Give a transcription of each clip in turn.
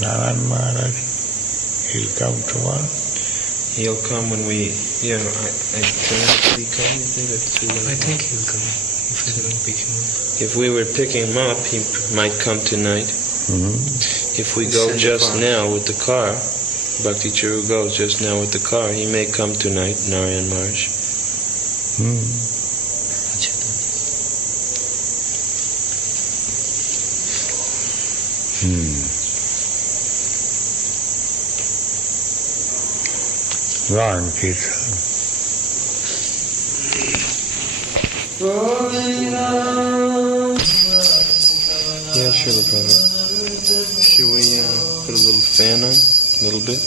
Narayan Maharaj, he'll come tomorrow. He'll come when we, tonight will he come, you think? I think he'll come if we don't pick him up. If we were picking him up, he might come tonight. Mm-hmm. If we go just now with the car, Bhakti Charu goes just now with the car, he may come tonight, Narayan Maharaj. Ron Kirtan. Yeah, Srila Prabhupada. Should we put a little fan on? A little bit?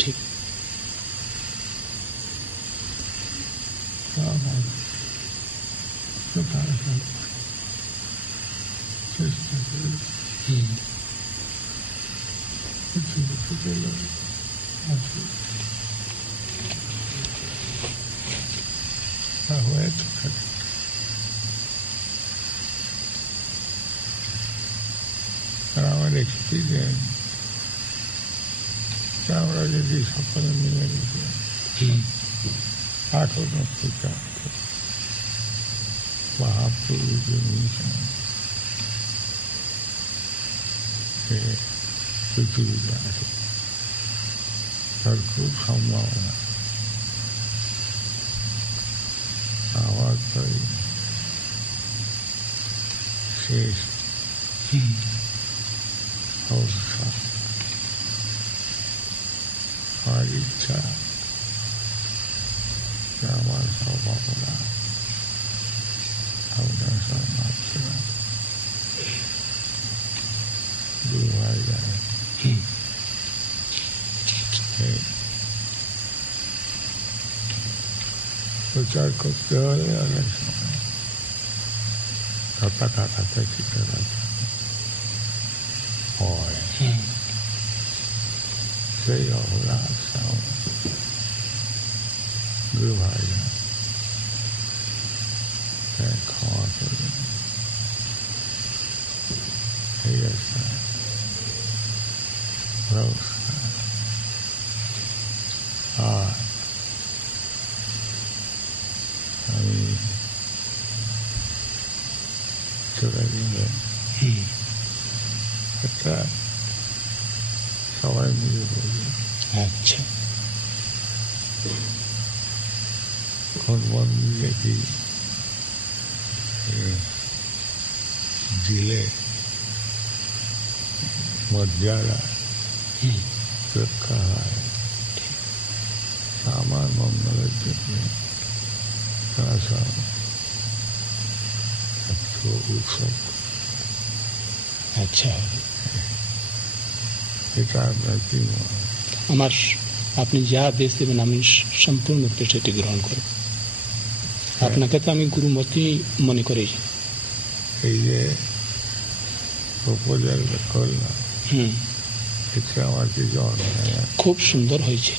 ठीक our experience, our already suffering in आठों में पूछा महाप्रभु के mission पृथ्वी जाए हर खूब संभावना आवाज पर शेष और हमारी इच्छा हमारा स्वभावना अपना समाचार दुर्भाई जाए प्रचार करते हुए अलग समय कथा कथा की तरह और सही होगा गुरु भाई खावा चला अच्छा सवाई मुझे बोलिए अच्छा कौन मुझे कि जिले मध्याला रखा है सामान मंगल उत्सव अच्छा আমার আপনি যা আদেশ দেবেন আমি সম্পূর্ণ সেটি গ্রহণ করব আপনাকে তো আমি গুরুমতি মনে করি এই যে প্রপোজাল করলাম এটা আমার কিছু অন্যায় খুব সুন্দর হয়েছে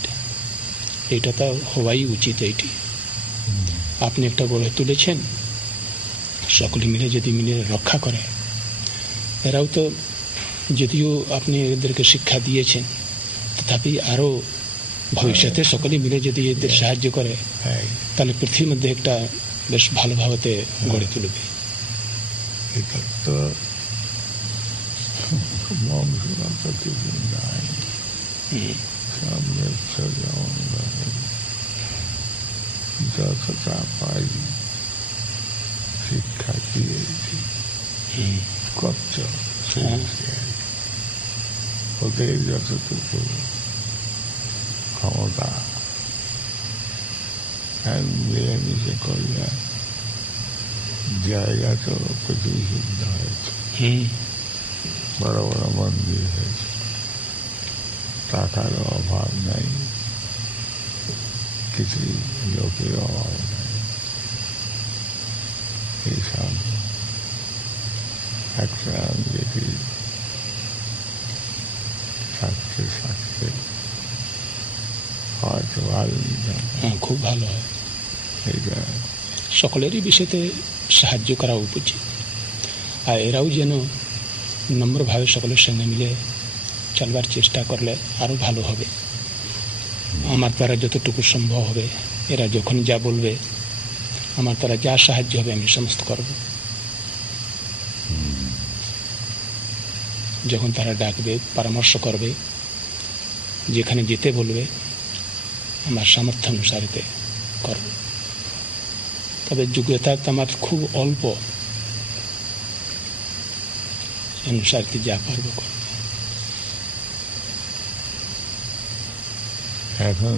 এটা তো হওয়াই উচিত এইটি আপনি একটা গড়ে তুলেছেন সকলে মিলে যদি মিলে রক্ষা করে এরাও তো যদিও আপনি এদেরকে শিক্ষা দিয়েছেন তথাপি আরও ভবিষ্যতে সকলে মিলে যদি এদের সাহায্য করে তাহলে পৃথিবীর মধ্যে একটা বেশ ভালোভাবে গড়ে তুলবে এটা তো বংশগত কিছু নাই সামনে যেমন যতটা পাই শিক্ষা দিয়েছি কত হ্যাঁ। ওদের যতটুকু ক্ষমতা মিলেমিশে করলে জায়গা তো প্রচুর সুবিধা হয়েছে, বড় বড় মন্দির হয়েছে, টাকার অভাব নাই, কিছুই লোকের অভাব নাই। এইসব একটা যদি থাকতে থাকতে হয়তো ভালো নিতাম। হ্যাঁ, খুব ভালো হয়। এইটা সকলেরই বিষয়তে সাহায্য করা উচিত, আর এরাও যেন নম্রভাবে সকলের সঙ্গে মিলে চলবার চেষ্টা করলে আরও ভালো হবে। আমার দ্বারা যতটুকু সম্ভব হবে, এরা যখন যা বলবে, আমার দ্বারা যা সাহায্য হবে আমি সমস্ত করব। যখন তারা ডাকবে, পরামর্শ করবে, যেখানে যেতে বলবে, আমার সামর্থ্য অনুসারে করব। তবে যোগ্যতা তো আমার খুব অল্প, অনুসারে যা পারব করব। এখন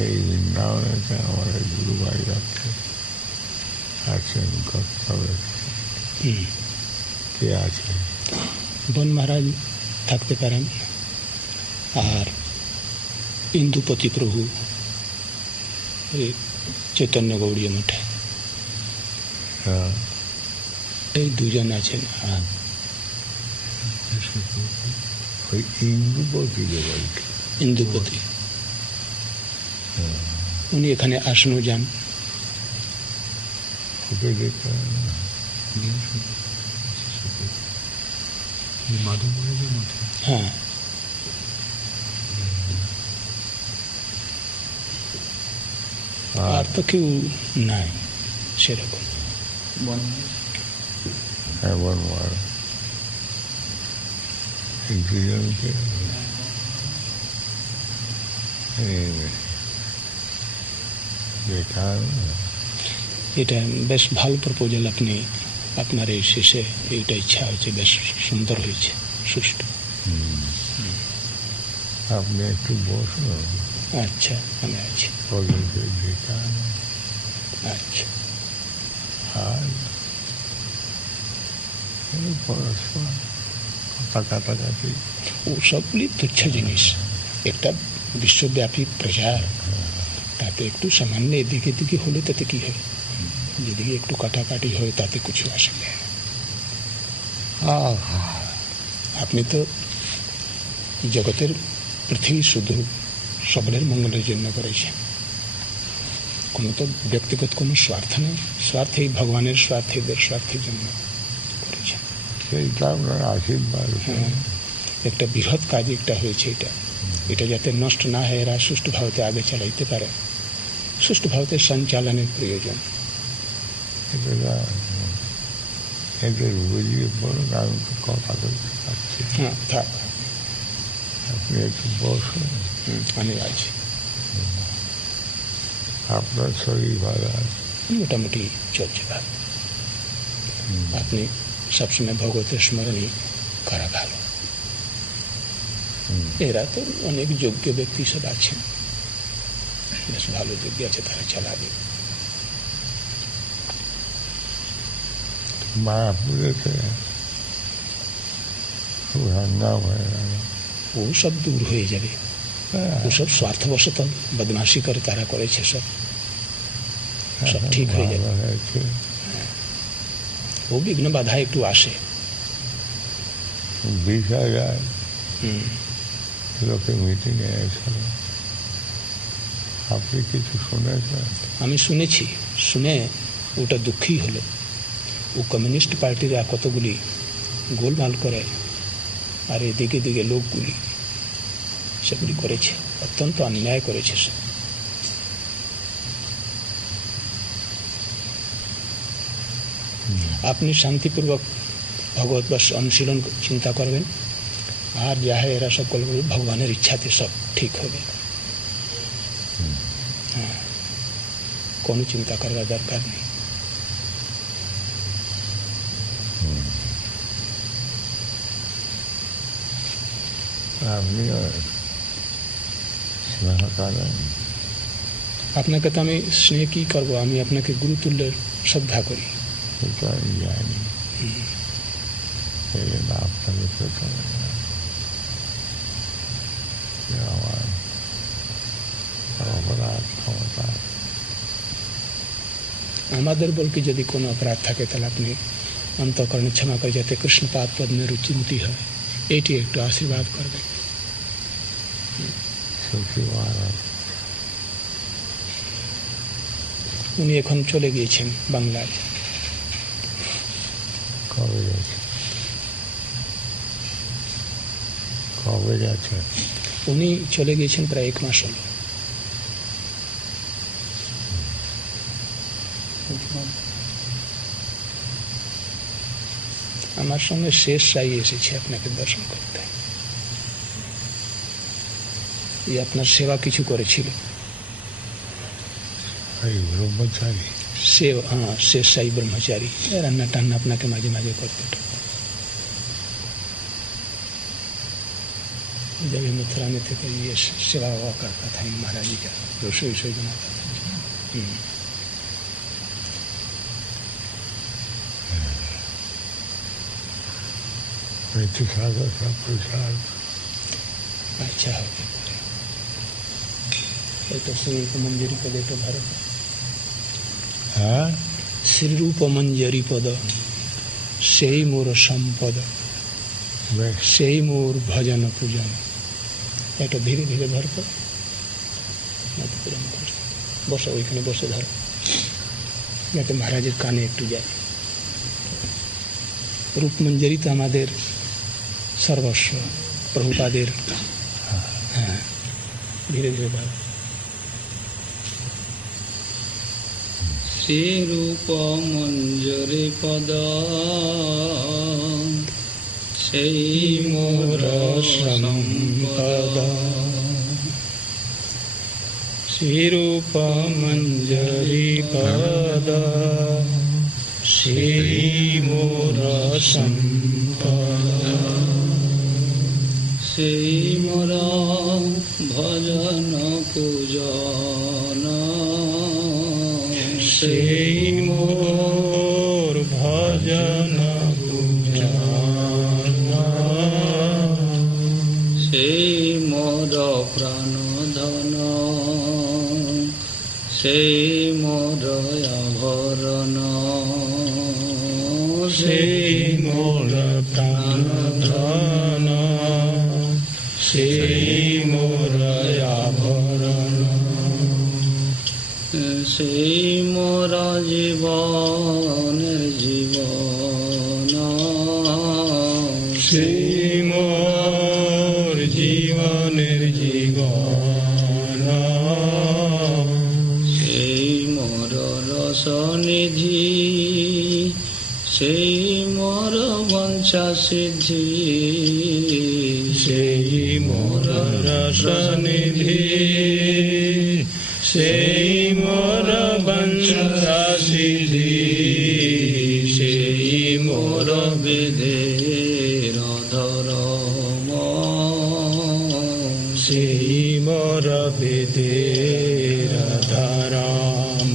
এই বৃন্দাবনেতে আমাদের গুরু ভাই আছেন, কর্তব্য কে আছে? বন মহারাজ থাকতে পারেন, আর ইন্দুপতি প্রভু এই চৈতন্য গৌড়ীয় মঠে এই দুজন আছেন। আর ওই ইন্দুপতি বলছে, ইন্দুপতি উনি এখানে আসনও যান। ওকে দেখতে হ্যাঁ, আর তো কেউ নাই সেরকম। এমন মার এই দুজনকে বেকার। এটা বেশ ভালো প্রপোজাল। আপনি আপনার এই শেষে এইটা ইচ্ছা হয়েছে, বেশ সুন্দর হয়েছে, সুষ্ঠু। আপনি একটু বসুন। আচ্ছা, আমি আছি। বেকার। আচ্ছা, আর পরস্পর কথা কাটাকাটি, ও সবগুলি তুচ্ছ জিনিস। একটা বিশ্বব্যাপী প্রচার, তাতে একটু সামান্য এদিকে দিকে হলে তাতে কি হয়? যদি একটু কাটাকাটি হয় তাতে কিছু আসে না। আপনি তো জগতের পৃথিবী শুধু সকলের মঙ্গলের জন্য করেছেন, কোনো তো ব্যক্তিগত কোনো স্বার্থ নেই। স্বার্থেই ভগবানের স্বার্থে, এদের স্বার্থের জন্য করেছেন। সেইটা আপনার আশীর্বাদ। হ্যাঁ, একটা বৃহৎ কাজ একটা হয়েছে। এটা যাতে নষ্ট না হয়, এরা সুষ্ঠুভাবে আগে চালাইতে পারে, সুষ্ঠুভাবে সঞ্চালনের প্রয়োজন। এদের বুঝিয়ে বলুন, আমি তো কথা বলতে পারছি। হ্যাঁ, থাক, আপনি একটু বসুন। আমি আছি। আপনার শরীর ভালো আছে? মোটামুটি চলছে ভালো। আপনি সবসময় ভগবতের স্মরণই করা ভালো। এরা তো অনেক যোগ্য ব্যক্তি সব আছেন, বেশ ভালো যোগ্য আছে, তারা চালাবে। মায়াপুরেতে খুব হাঙ্গাম হয়ে গেল। ও সব দূর হয়ে যাবে। ও সব স্বার্থবশত বদমাশি করে তারা করেছে, সব ঠিক হয়ে যাবে। ও বিঘ্ন বাধা একটু আসে। 20,000 লোকে মিটিংয়ে এসেছিল। আপনি কিছু শুনেছেন? আমি শুনেছি, শুনে ওটা দুঃখী হলো। ও কমিউনিস্ট পার্টির কতগুলি গোলমাল করে, আর এদিকে দিকে লোকগুলি সেগুলি করেছে, অত্যন্ত অন্যায় করেছে সে। আপনি শান্তিপূর্বক ভগবত বা অনুশীলন চিন্তা করবেন, আর যা হয় এরা সব করবে ভগবানের ইচ্ছাতে সব ঠিক হবে। হ্যাঁ, কোনো চিন্তা করবার দরকার নেই। আপনিও স্নেহ করেন। আপনাকে তো আমি স্নেহ কি করবো, আমি আপনাকে গুরুতুল্যের শ্রদ্ধা করি। সেটা আমি জানি, সেই জন্য আপনাকে প্রথমে আমার অপরাধ ক্ষমতা। আমাদের বলকে যদি কোনো অপরাধ থাকে তাহলে আপনি অন্তঃকরণে ক্ষমা করে যাতে কৃষ্ণপাদ পদ্মের উন্নতি হয়, এইটি একটু আশীর্বাদ করবেন। সুখী মহারাজ উনি এখন চলে গিয়েছেন বাংলায়। কবে গেছে? কবে গেছে? উনি চলে গিয়েছেন প্রায় 1 মাস হলো। আমার সঙ্গে শেষ সাই এসেছি আপনাকে দর্শন করতে। এই আপনার সেবা কিছু করেছিল, এই ব্রহ্মচারী সেবা, হ্যাঁ, শেষ সাই ব্রহ্মচারী। রান্না টান্না আপনাকে মাঝে মাঝে করতে হতো। जब ये मथुरा में थे तो ये सेवा हुआ करता था इन महाराज जी का, रसोई रसोई बनाता था। सब प्रसाद अच्छा हो तो श्री रूप मंजरी पद तो भारत श्री रूप मंजरी पद से मोर सम्पद से मोर भजन पूजन। এটা ধীরে ধীরে ধরো, বসে ওইখানে বসে ধরো যাতে মহারাজের কানে একটু যায়। রূপমঞ্জরি তো আমাদের সর্বস্ব, প্রভুপাদের। হ্যাঁ, ধীরে ধীরে ধরো। শ্রী রূপ মঞ্জরি পদ সেই মোর সম্পদ। শ্রীরূপ মঞ্জরি পদ সেই মোর সম্পদ। সেই মোর ভজন পূজন। সেই মোর ভজন সেই মোর প্রাণ ধন। সেই মোর আভরণ। সেই মোর প্রাণ ধন। সেই মোর আভরণ। সেই মোর জীবনের জীবন। সেই মোর জীবনের জীবন। সেই মোর রসনিধি। সেই মোর বঞ্চা সিদ্ধি। সেই মোর রসনিধি। সেই মোর বঞ্চা সিদ্ধি। সেই মোর বিধের ধরম। সেই মোর বেদের ধরম।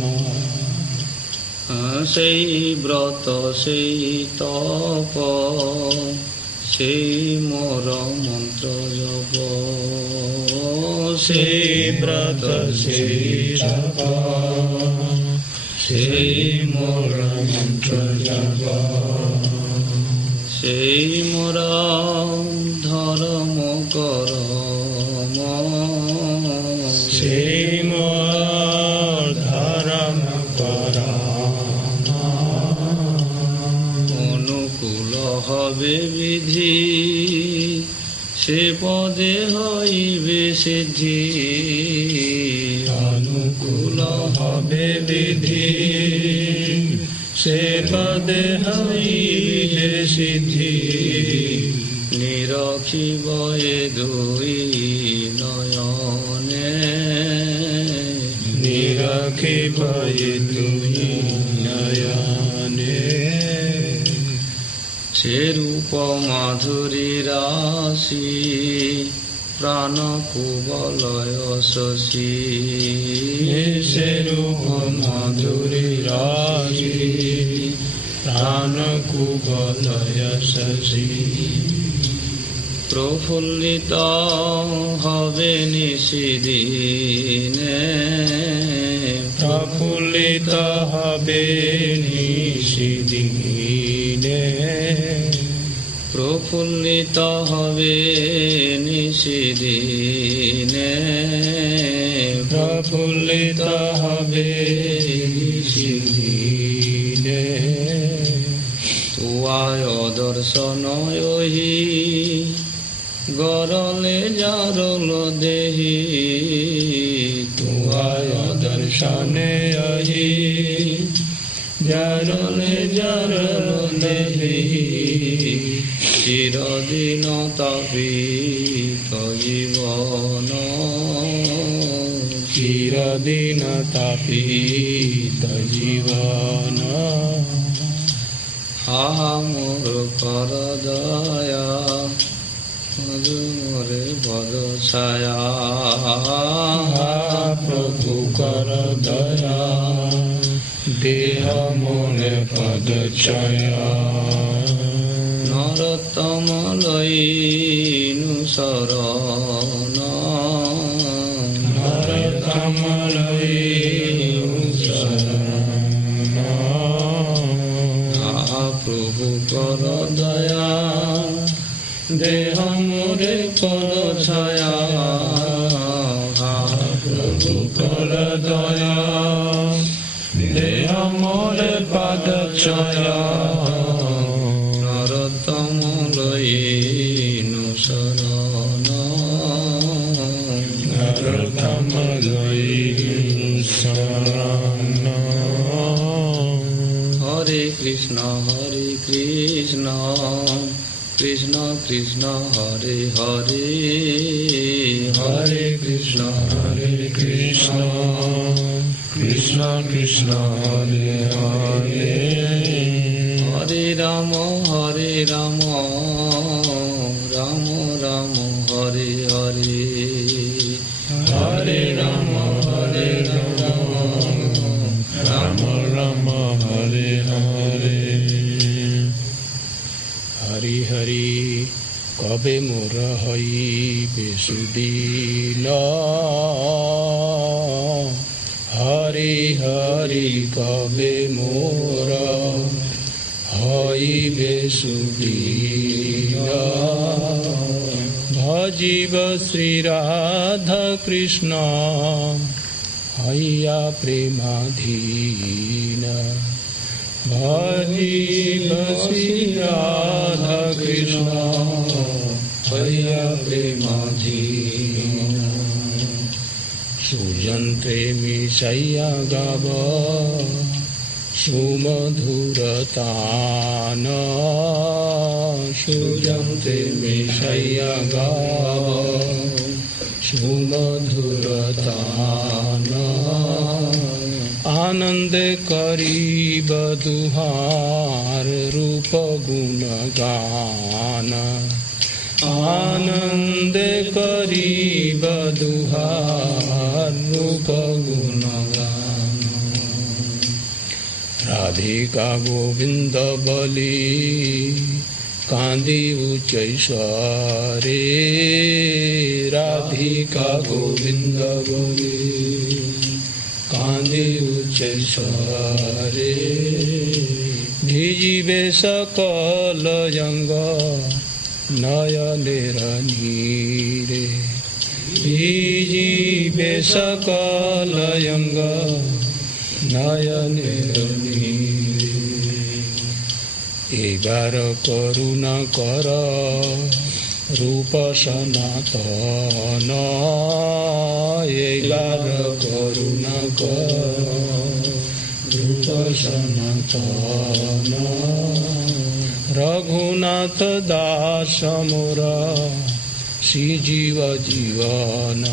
সেই ব্রত সেই তপ। সেই মোর মন্ত্র জপ। সেই ব্রত সেই তপ। সেই মোর মন্ত্র জপ। সেই মোর ধর্ম করম। সেই মোর ধরম করম। অনুকূল হবে বিধি। সে পদে হইবে সিদ্ধি। অনুকূল হবে বিধি। সে পদে হইবে সিদ্ধি। নিরখিব এ দুই নয়নে। নিরখিব এ দুই নয়নে। সে রূপ মাধুরী রাশি। প্রাণকু বলয় শশী সে রূপ মাধুরী রাশি প্রাণকু বলয় শশী প্রফুল্লিত হবে নিশিদিনে প্রফুল্লিত হবে নিশিদিনে প্রফুল্লিত হবে নিশিদিনে প্রফুল্লিত হবে নিশিদিনে তুয়ায় দর্শনয়হি গরলে জারল দেহি তুয়ায় দর্শনে আহি জারলে জারল দেহি চিরদিন তাপিত জীবন চিরদিন তাপিত জীবন আহা মোর কর দয়া মোরে পদ ছায়া প্রভু কর দয়া দেহ মনে পদ ছায়া নরতম লইনু শরণ নরতম লইনু শরণ আহা প্রভু কর দয়া দেহ মোরে পদ ছায়া প্রভু কর দয়া দেহ মোরে পদ ছায়া নরতম লইনু শরণ নরতম লইনু শরণ হরে কৃষ্ণ কৃষ্ণ কৃষ্ণ হরে হরে হরে কৃষ্ণ কৃষ্ণ কৃষ্ণ হরে হরে হরে রাম রাম রাম হরে হরে হরে রাম রাম রাম হরে হরে হরি হরি কবে মোর হইবে সুদিন হরি হরি কবে মোর হইবে সুদিন ভজিব শ্রী রাধা কৃষ্ণ হইয়া প্রেমাধীন ভজিব শ্রী রাধা কৃষ্ণ হইয়া প্রেমাধীন সুযন্ত্রে মিশাইয়া গাব সুমধুরতান সুযন্ত্রে মিশাইয়া গাব সুমধুরতান আনন্দে করিব দুহার রূপ গুণ গান আনন্দে করিব দুহার রূপ গুণ গান রাধিকা গোবিন্দ বলি কান্দি উচ্চৈশ্বরে রাধিকা গোবিন্দ বলি কান্দি উচ্চৈশ্বরে ভিজিবে সকল অঙ্গ নয়নের নীরে ভিজিবে সকল অঙ্গ নয়নের নীরে এবার করুণা কর রূপ সনাতন এবার করুণা কর রূপ সনাতন রঘুনাথ দাস মোর শ্রী জীব জীবন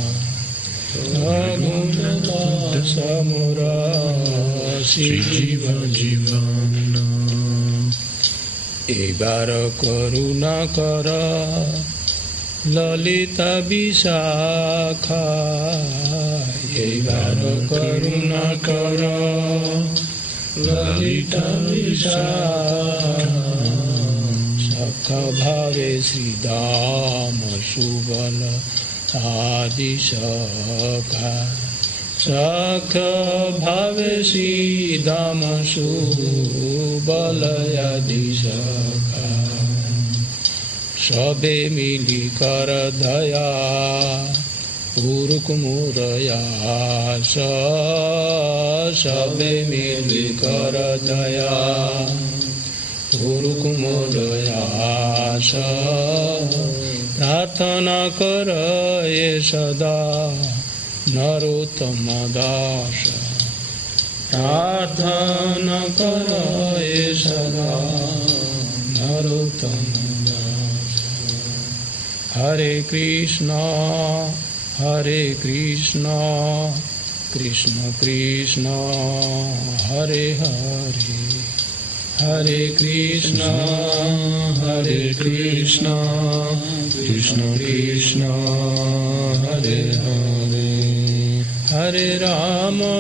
রঘুনাথ দাস মোর শ্রী জীব জীবন এবার করুণা কর ললিতা বিশাখা এবার করুণা কর ললিতা বিশাখা সখা ভাবে শ্রীদাম সুবল আদি সখা সখা ভাবে শ্রীদাম সুবল আদি সখা সবে মিলি কর দয়া পুরুক মুরয়া সবে মিলি কর দয়া পুরুক মুরয়া প্রার্থনা কর এ সদা নরোত্তম দাস প্রার্থনা কর এ সদা নরোত্তম Hare Krishna, Krishna Krishna, Hare Hare, Hare Krishna, Krishna Krishna, Hare Hare, Hare Rama,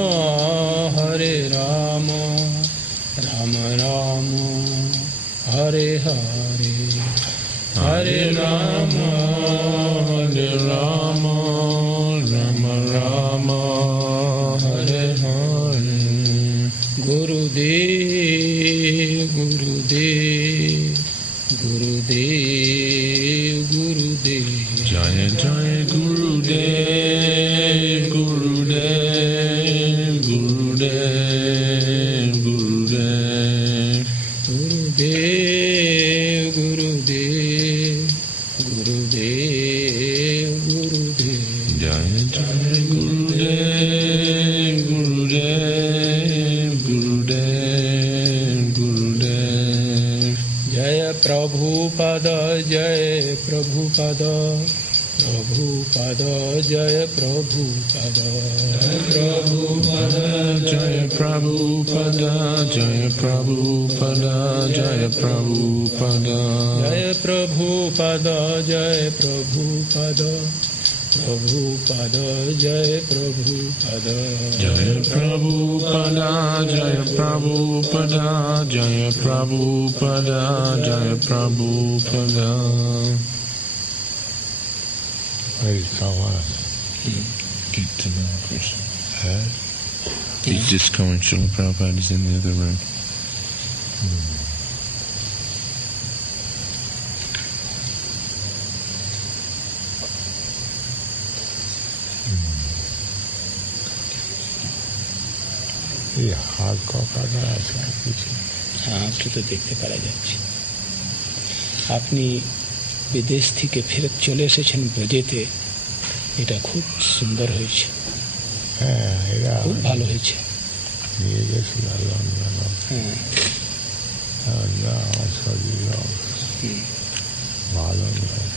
Rama Rama, Hare Hare. Hare Rama, Rama Rama, Hare Hare. Gurudev, Jaya Jaya Gurudev, Gurudev, Gurudev, Gurudev. Jaya Jaya Gurudev, Gurudev, Gurudev, Gurudev. Jaya Prabhupada, Jaya Prabhupada, Prabhupada, Jaya Prabhupada, Prabhupada, Jaya Prabhupada, Jaya Prabhupada, Jaya Prabhupada. Jaya Prabhupada, Jaya Prabhupada, Prabhupada, Jaya Prabhupada, Jaya Prabhupada, Jaya Prabhupada, Jaya Prabhupada, Jaya Prabhupada. Hey, Kawan. Get to know Krishna. Huh? He's just coming. Srila Prabhupada is in the other room. ये हाथ को काटा ऐसा कुछ হ্যাঁ আপনি তো দেখতে পারা যাচ্ছে আপনি বিদেশ থেকে ফেরত চলে এসেছেন ব্রজেতে এটা খুব সুন্দর হয়েছে হ্যাঁ এরা খুব ভালো হয়েছে নিয়ে গেছিল লন্ডন হ্যাঁ আমার শরীর ভালো নয়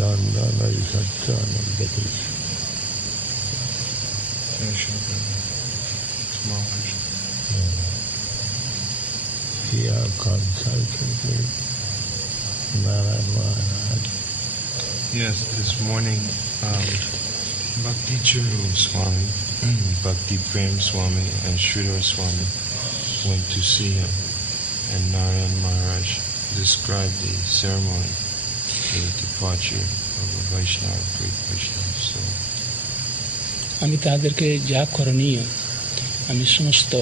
লন্ডন ওই সত্য অনেক দেখেছি Here consulted with Narayan Maharaj. Yes, this morning Bhakti Churu Swami, Bhakti Prem Swami and Sridhar Swami went to see him, and Narayan Maharaj described the ceremony for the departure of a Vaishnava, great Vaishnava soul. আমি তাদেরকে যা করণীয় আমি সমস্ত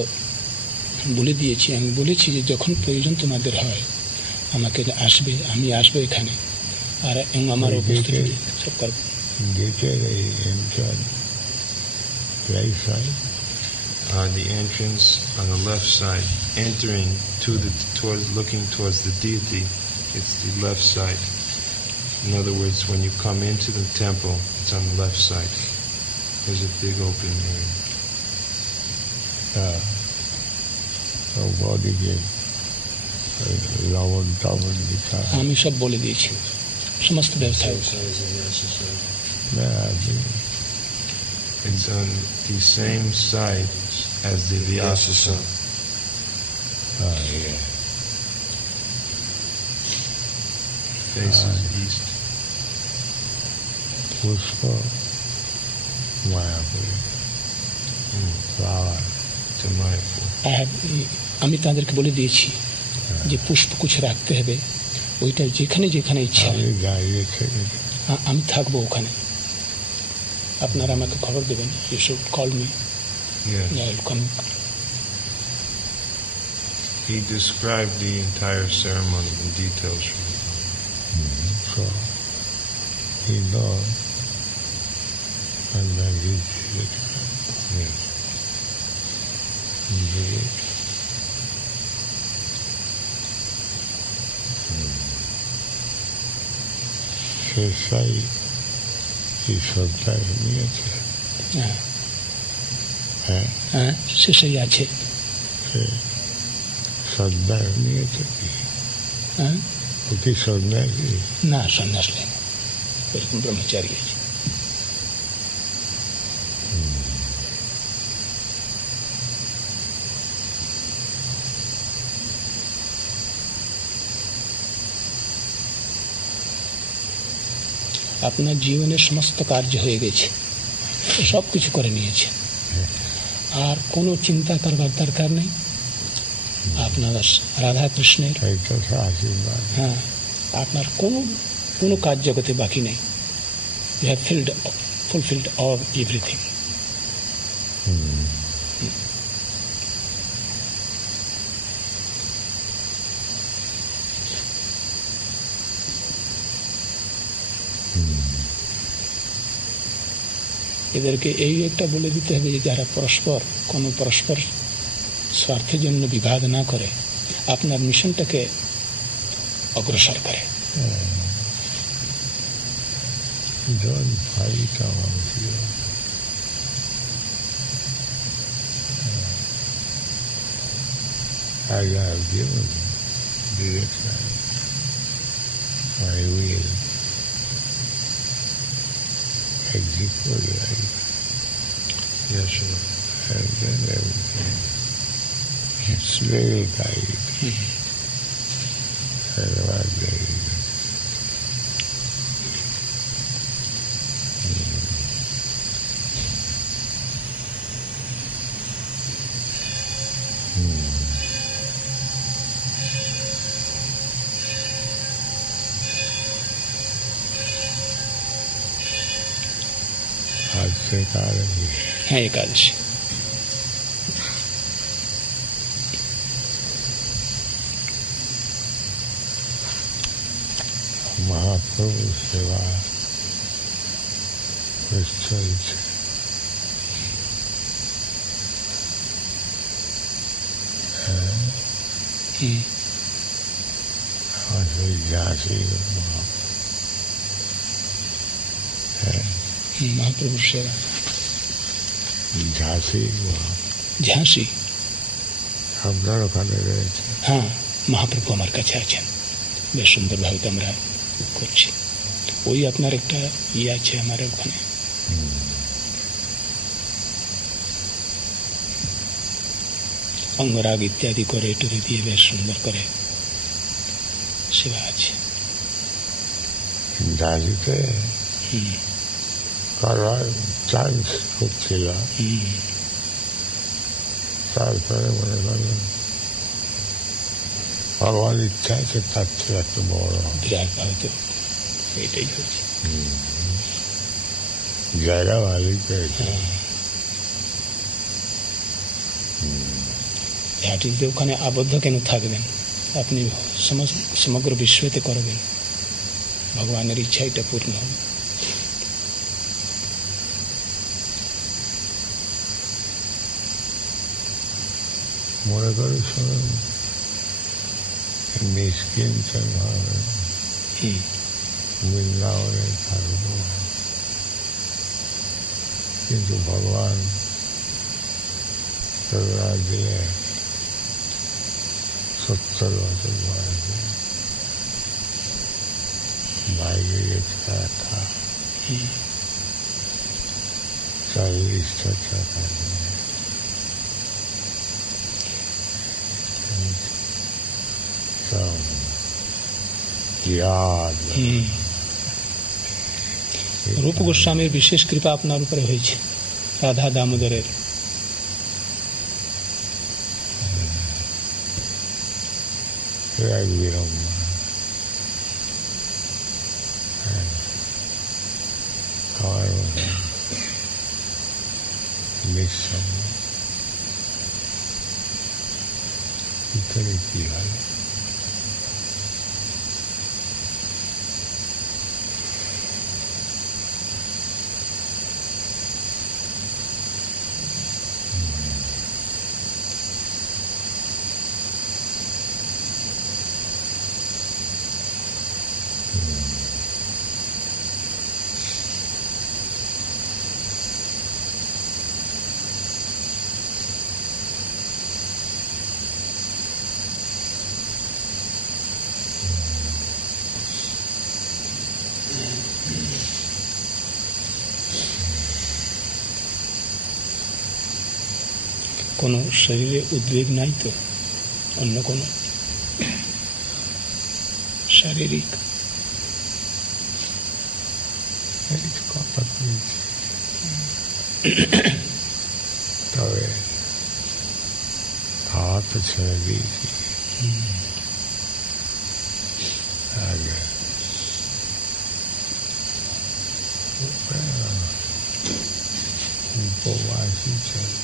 বলে দিয়েছি আমি বলেছি যে যখন প্রয়োজন তোমাদের হয় আমাকে আসবে আমি আসবো এখানে আর আমার উপস্থিতি সব করব The entrance on the left side, entering looking towards the deity, it's the left side. In other words, when you come into the temple, it's on the left side. There's a big open area. আমি সব বলে দিয়েছি সমস্ত ব্যবস্থা It's on the same side as the Vyasasa. faces east. Pushpa, Mayapur, flower. To Mayapur. আমি তাদেরকে বলে দিয়েছি যে পুষ্পকুচ রাখতে হবে, ওইটা যেখানে যেখানে ইচ্ছা হয়। আমি দাঁড়িয়ে থেকে আমি থাকবো ওখানে, আপনারা আমাকে খবর দেবেন। You should call me. Yes. He described the entire ceremony in detail. so he knows, and then he did it. Yes. He did it. সে সাই এই শ্রদ্ধায় নিয়েছে। হ্যাঁ হ্যাঁ, হ্যাঁ, শেষেই আছে। সে শ্রদ্ধায় নিয়েছে কি? হ্যাঁ, ও কি সন্ন্যাসী? না, সন্ন্যাস নেই, এরকম ব্রহ্মচারী আছে। আপনার জীবনের সমস্ত কার্য হয়ে গেছে, সব কিছু করে নিয়েছে, আর কোনো চিন্তা করবার দরকার নেই। আপনার রাধা কৃষ্ণের এইটা তো আশীর্বাদ। হ্যাঁ, আপনার কোনো কাজ জগতে বাকি নেই। You have fulfilled all everything. এদেরকে এই একটা বলে দিতে হবে যে যারা পরস্পর স্বার্থের জন্য বিবাদ না করে, আপনার মিশনটাকে অগ্রসর করে। Don't fight among you. As I have given direction, my will execute right, Yes, sure. and then everything. It's very guide. And what there is. आज से कारण হ্যাঁ, একাদশী। महाप्रभु सेवा विस्तृत हमारे झांसी মহাপ্রভুর সেবা। झांसी ঝাঁসি, আপনার ওখানে রয়েছে। হ্যাঁ, মহাপ্রভু আমার কাছে আছেন, বেশ সুন্দরভাবে তো আমরা করছি। ওই আপনার একটা আছে আমার ওখানে। অঙ্গরাগ ইত্যাদি করে টুরে দিয়ে বেশ সুন্দর করে সেবা আছে। ঝাঁসিতে করার চান্স খুব ছিল, তারপরে মনে করলাম ভগবান ইচ্ছা আছে তার থেকে একটু বড় বিরাট ভাবে তো এটাই হচ্ছে। জায়গা ভালোই পেয়েছে। ঝাঁটিতে ওখানে আবদ্ধ কেন থাকবেন? আপনি সমগ্র বিশ্বতে করবেন, ভগবানের ইচ্ছা এটা পূর্ণ হবে। মনে করি শুনুন নিষ্কিঞ্চন ভাবে বৃন্দাবনে থাকব, কিন্তু ভগবান করুণা দিলে 70 বছর বয়সে বাইরে যেতে था 40 টাকা याद रूप गोस्वामीर विशेष कृपा আপনার উপরে হয়েছে রাধা দামোদরের rag viram আর নিঃসম ভিতরে কি হয় কোনো শরীরে উদ্বেগ নাই তো অন্য কোনো শারীরিক কথা বলছি তবে খাওয়া তো ছেড়ে দিয়েছি আগে উপবাসী চলে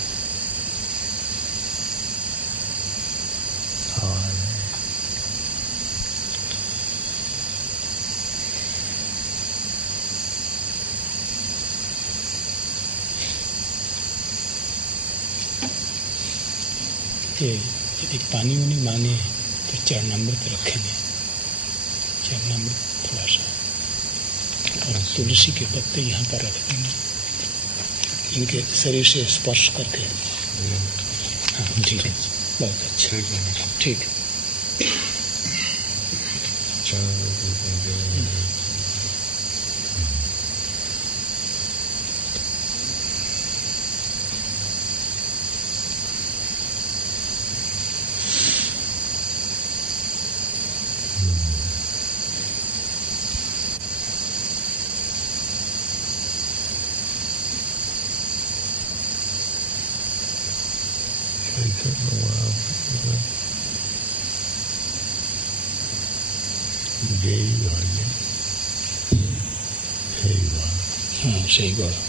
यदि पानी वानी मांगे तो चरणामृत रखेंगे चरणामृत थोड़ा सा और तुलसी के पत्ते यहाँ पर रख देंगे इनके शरीर से स्पर्श करके हाँ ठीक है बहुत अच्छा ठीक है सही बोलो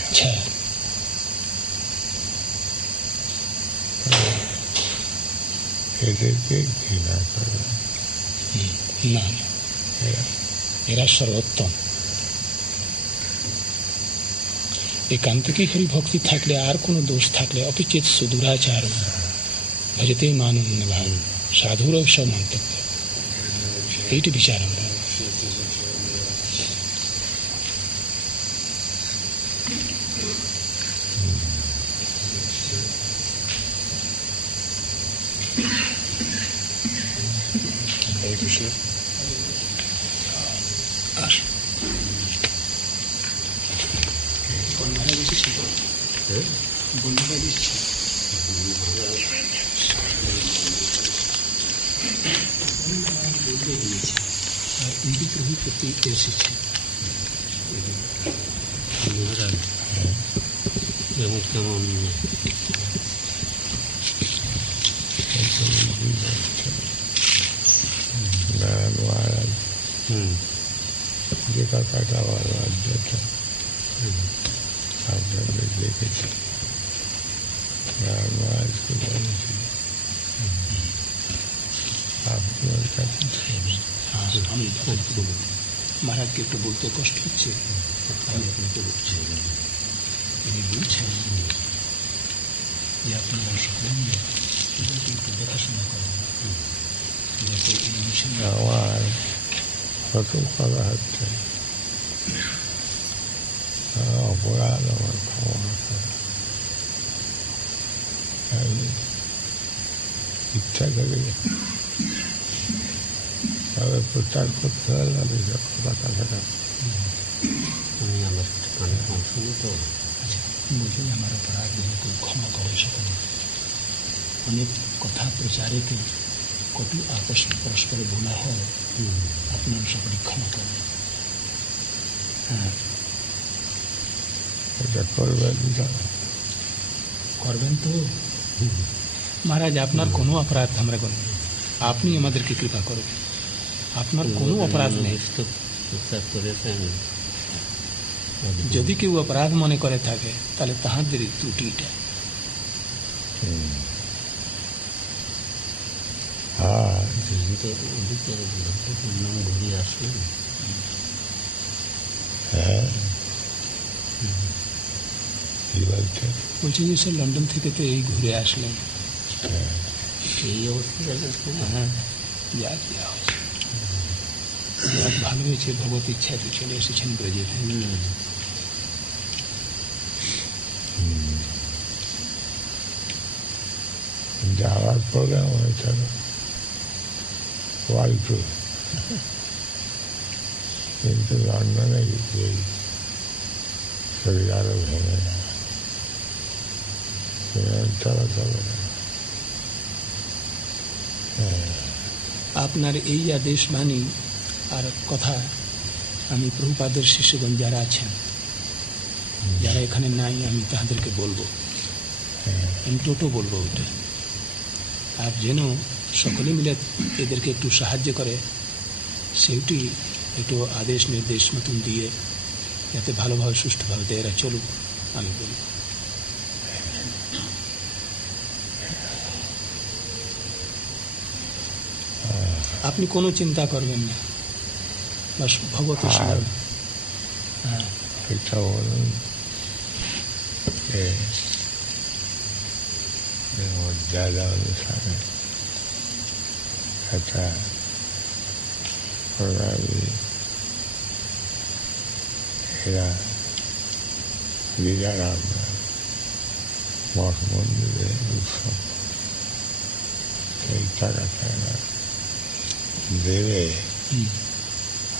अच्छा ना এরা সর্বোত্তম একান্তিকী হরি ভক্তি থাকলে আর কোনো দোষ থাকলে অপিচিত সুদূরাচার ভজতে মানন্দ ভাব সাধুর সব মন্তব্য এইটি বিচার আমরা उनकी प्रभु प्रति ऐसी थी पैदा वाला था आप देखे थे महाराज को बोले थे आपको महाराज के तो बोलते कष्ट হচ্ছে আমি আপনাকে বলছি তিনি বলছেন যে আপনারা সকলেই এদেরকে একটু দেখাশোনা করেন যাতে এই মিশন আমার প্রথম কথা হচ্ছে অপরাধ আমার ক্ষমা করে আমি ইচ্ছা করি তবে প্রচার করতে হলে আমি কথা থাকা আমি আমার কানে কম শুনি তো আচ্ছা मुझे हमारा अपराध को क्षमा करो सकते अनेक कथा प्रचारित কটু আপোষ পরস্পরে বলা হয়, আপনারা সকলে ক্ষমা করবেন। হ্যাঁ, এটা করবেন না। করবেন তো মহারাজ, আপনার কোনো অপরাধ আমরা করব, আপনি আমাদেরকে কৃপা করবেন, আপনার কোনো অপরাধ নেই। যদি কেউ অপরাধ মনে করে থাকে তাহলে তাহাদের ত্রুটিটা। হ্যাঁ, ঘুরে আসলেন। হ্যাঁ, কি বলছেন? বলছেন যে স্যার লন্ডন থেকে তো এই ঘুরে আসলেন। এই অবস্থায় হ্যাঁ, যা যা হয়েছে যাক, ভালো হয়েছে, ভগবত ইচ্ছাতে চলে এসেছেন ব্রজে। যাওয়ার প্রোগ্রাম হয়েছিল ওয়ালপুর, কিন্তু লন্ডনে গিয়ে শরীর আরো ভেঙে যায়, চলা চলে না। আপনার এই আদেশ বাণী আর কথা আমি প্রভুপাদের শিষ্যগণ যারা আছেন, যারা এখানে নাই, আমি তাদেরকে বলবো, আমি টোটো বলবো ওটা। আর যেন সকলে মিলে এদেরকে একটু সাহায্য করে, সেটি একটু আদেশ নির্দেশ মতন দিয়ে যাতে ভালোভাবে সুষ্ঠুভাবে এরা চলুক, আমি বলব। আপনি কোনো চিন্তা করবেন না, বাস ভগবতের স্মরণ। হ্যাঁ, এটা বলুন যে মর্যাদা অনুসারে একটা প্রভাবী এরা দিদার আমরা মঠ মন্দিরে উৎসব সেই টাকাটা এরা দেবে,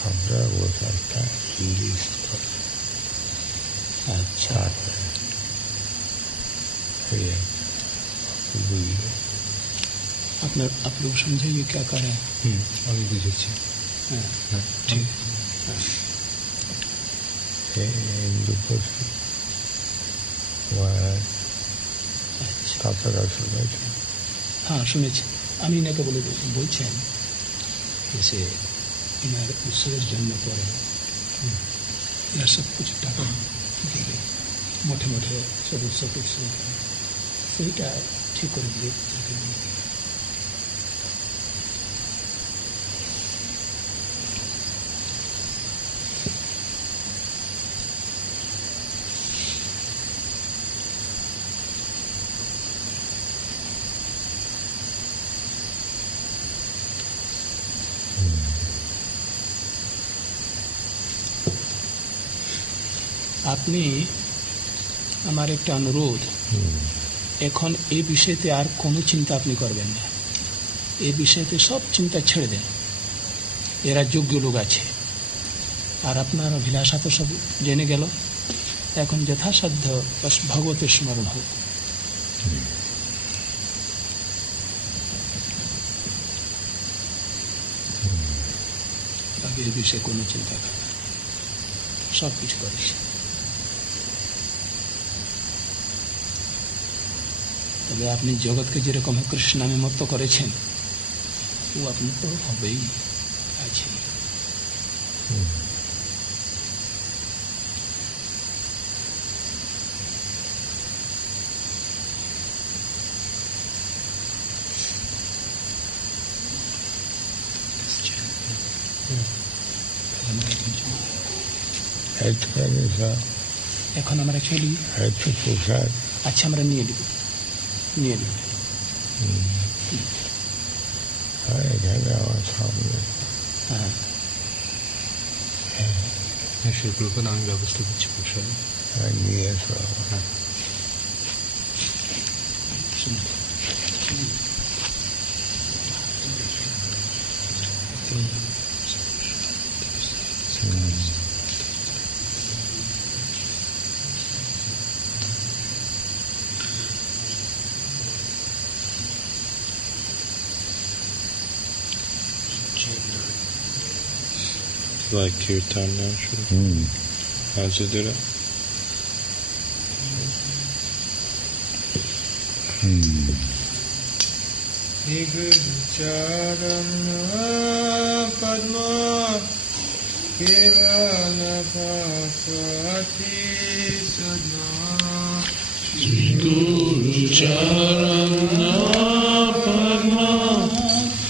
আমরা ওটা একটা লিস্ট করি। আচ্ছা, बुझिए আপনার आप लोग समझाइए क्या कर रहे हैं। আমি বুঝেছি। हाँ, ठीक है। আচ্ছা, কথাটা শুনেছি। হ্যাঁ শুনেছেন, আমি এনাকে বলে বলছেন এসে এনার উৎসবের জন্য পরে এরা সব কিছু টাকা দেবে, মঠে মঠে সব উৎসব উৎসব সেইটা ঠিক করে দিয়ে তাকে দিয়ে দিই। আপনি আমার একটা অনুরোধ, এখন এই বিষয়তে আর কোনো চিন্তা আপনি করবেন না, এই বিষয়তে সব চিন্তা ছেড়ে দেন। এরা যোগ্য লোক আছে, আর আপনার অভিলাষা তো সব জেনে গেল, এখন যথাসাধ্য বাস ভগবতের স্মরণ হোক। তবে এই বিষয়ে কোনো চিন্তা করবেন না, সব কিছু করেছে। তবে আপনি জগৎকে যেরকম কৃষ্ণ নামে মত্ত করেছেন, ও আপনি তো হবেই আছে। এখন আমরা চলি। আচ্ছা, আমরা নিয়ে নেব, নিয়ে নেব। এখানে আমার সামনে হ্যাঁ, সেগুলো করে আমি ব্যবস্থা করছি প্রসাদ। নিয়ে এসো। like kirtan now, Srila. How's it do that? Charana Padma Kevala Bhakti Sadna Sri Guru Charana Padma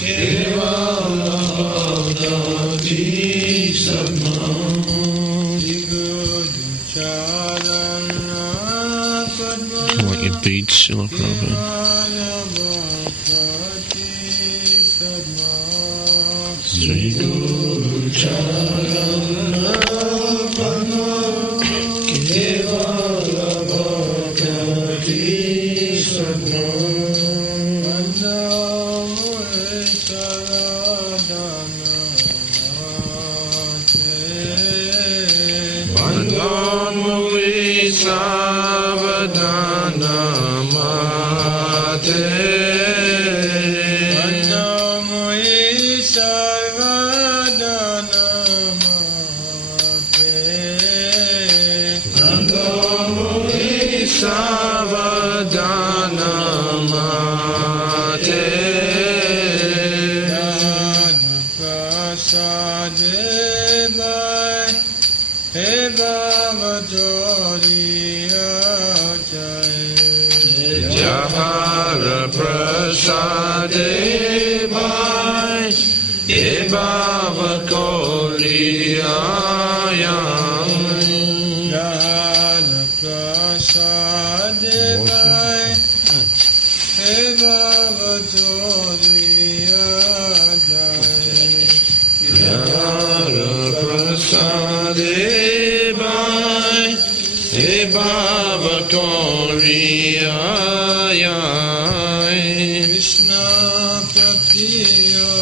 Kevala Bhakti Sadna Sri Guru Charana Padma Kind of like your beads, Srila Prabhupada. Sri Guru Charana Padma Kevala Bhakti Sadna Bandhan Savadana Mate Savadana Mate Prasadevai Evavadoriya Jahara Prasadevai Evavakoliyaya Jahara Prasadevai Evavadoriya Jahara Prasadevai Evavakoliyaya Krishna Pratiya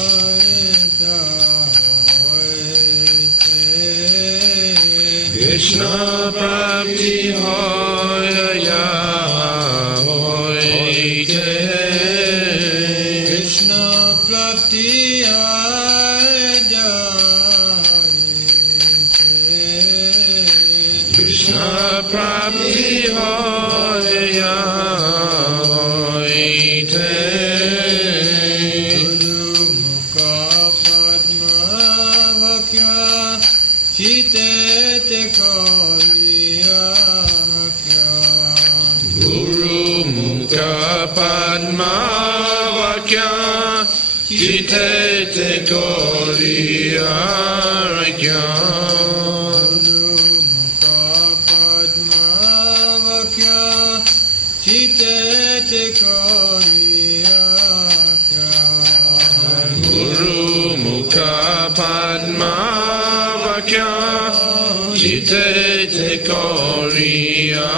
Krishna Prabhi Hoya Hoite Krishna Pratiya Krishna Prabhi Hoya Hoite Guru Mukha Padma Vakya Chite Te Koriya Guru Mukha Padma Vakya Chite Te Koriya Guru Mukha Padma Vakya Chite Te Koriya